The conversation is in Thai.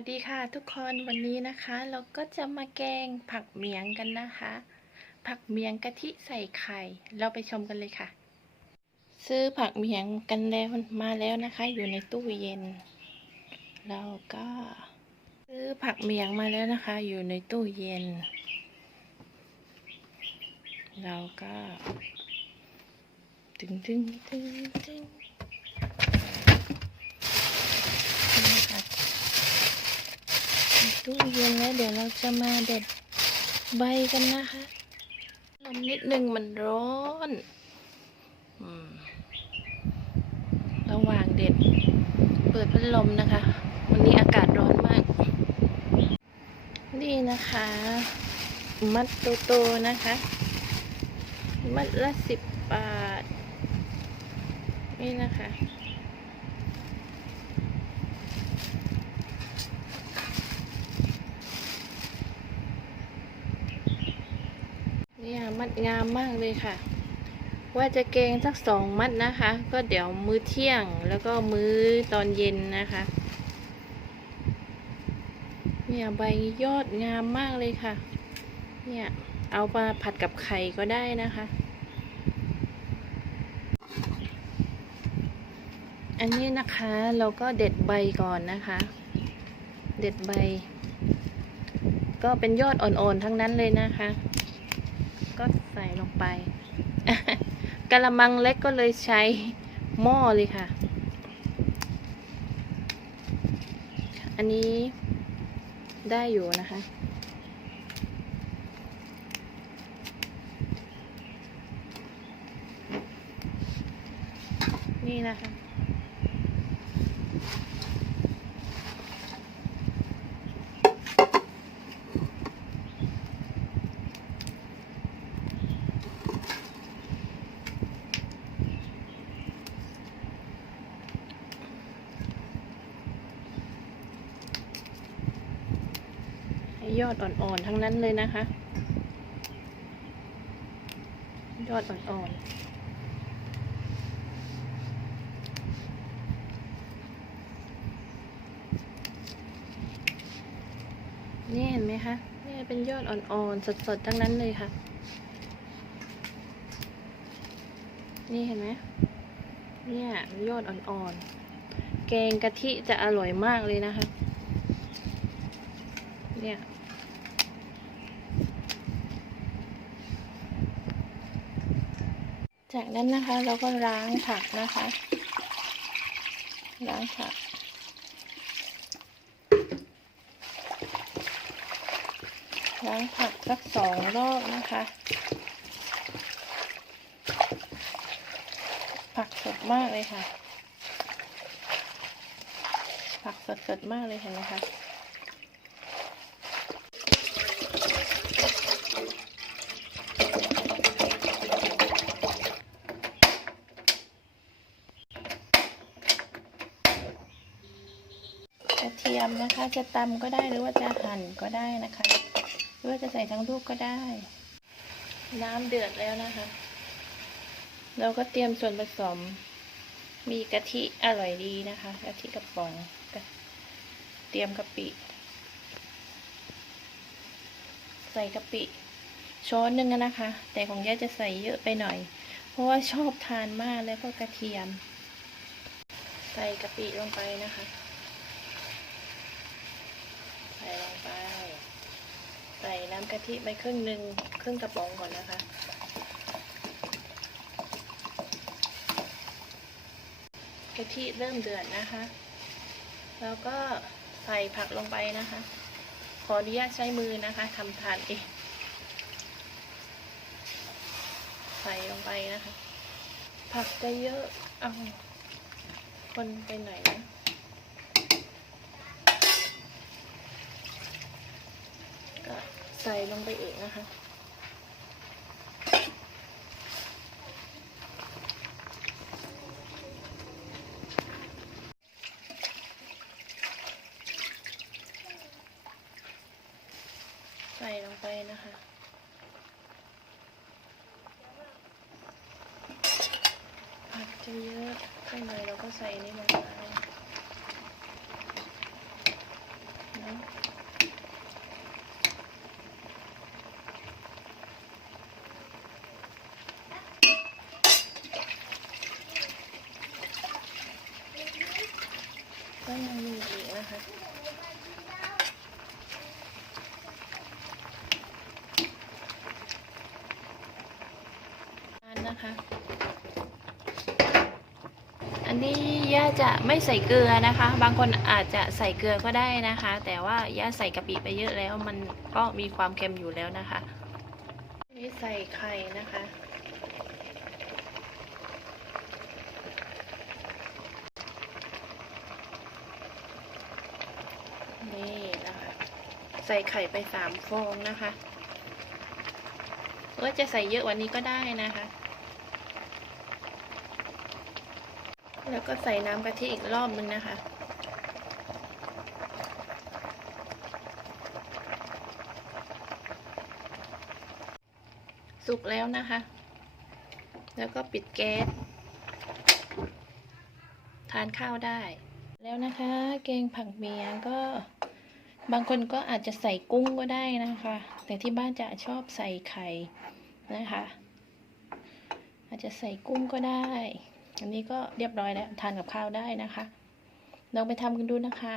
วัสดีค่ะทุกคนวันนี้นะคะ เราก็จะมาแกงผักเมียงกันนะคะ ผักเมียงกะทิใส่ไข่ เราไปชมกันเลยค่ะ ซื้อผักเมียงกันแล้วมาแล้วนะคะ อยู่ในตู้เย็น เราก็ซื้อผักเมียงมาแล้วนะคะ อยู่ในตู้เย็น เราก็ ตึงตึงตึงตึงนี่นะคะ ตู้เย็นแล้วเดี๋ยวเราจะมาเด็ดใบกันนะคะลมนิดนึงมันร้อนระหว่างเด็ด เปิดพัดลมนะคะ วันนี้อากาศร้อนมาก นี่นะคะ มัดโตๆนะคะ มัดละสิบบาท นี่นะคะ เนี่ยมัด งามมากเลยค่ะ ว่าจะเกงสักสองมัดนะคะ ก็เดี๋ยวมื้อเที่ยงแล้วก็มื้อตอนเย็นนะคะ เนี่ยใบยอดงามมากเลยค่ะ เนี่ยเอามาผัดกับไข่ก็ได้นะคะ อันนี้นะคะเราก็เด็ดใบก่อนนะคะ เด็ดใบ ก็เป็นยอดอ่อนๆทั้งนั้นเลยนะคะ ก็ ลงไป กระมังเล็กก็เลยใช้หม้อเลยค่ะ อันนี้ได้อยู่นะคะ นี่นะคะ ยอดอ่อนๆทั้งนั้นเลยนะคะ ยอดอ่อนๆนี่เห็นไหมคะ นี่เป็นยอดอ่อนๆ สดๆ ทั้งนั้นเลยค่ะ นี่เห็นไหมเนี่ยยอดอ่อนๆ แกงกะทิจะอร่อยมากเลยนะคะ เนี่ยจากนั้นนะคะเราก็ล้างผักนะคะ ล้างผัก ล้างผักสักสองรอบนะคะ ผักสดมากเลยค่ะ ผักสดสดๆมากเลยเห็นไหมคะ เทียมนะคะ จะตำก็ได้หรือว่าจะหั่นก็ได้นะคะ หรือว่าจะใส่ทั้งลูกก็ได้ น้ำเดือดแล้วนะคะ เราก็เตรียมส่วนผสม มีกะทิอร่อยดีนะคะกะทิกระป๋องกะเตรียมกะปิ ใส่กะปิช้อนหนึ่งอะนะคะ แต่ของย่าจะใส่เยอะไปหน่อย เพราะว่าชอบทานมากแล้วก็กระเทียม ใส่กะปิลงไปนะคะใส่ลงไป ใส่น้ำกะทิไปครึ่งหนึ่งครึ่งกระป๋องก่อนนะคะ กะทิเริ่มเดือดนะคะ แล้วก็ใส่ผักลงไปนะคะ ขออนุญาตใช้มือนะคะทำทานเอง ใส่ลงไปนะคะ ผักจะเยอะเอาคนไปหน่อยนะ ก็ใส่ลงไปอีกนะคะใส่ลงไปนะคะ ผักจะเยอะไปหน่อยเราก็ใส่นี่ลงไปนะ คะนะคะอันนี้ย่าจะไม่ใส่เกลือนะคะ บางคนอาจจะใส่เกลือก็ได้นะคะ แต่ว่าย่าใส่กะปิไปเยอะแล้ว มันก็มีความเค็มอยู่แล้วนะคะนี่ใส่ไข่นะคะ นี่นะคะ ใส่ไข่ไปสามฟองนะคะหรือว่าจะใส่เยอะว่านี้ก็ได้นะคะ แล้วก็ใส่น้ำกะทิอีกรอบนึงนะคะ สุกแล้วนะคะ แล้วก็ปิดแก๊ส ทานข้าวได้ แล้วนะคะแกงผักเมียงก็ บางคนก็อาจจะใส่กุ้งก็ได้นะคะ แต่ที่บ้านจะชอบใส่ไข่นะคะ อาจจะใส่กุ้งก็ได้ อันนี้ก็เรียบร้อยแล้วทานกับข้าวได้นะคะ ลองไปทำกันดูนะคะ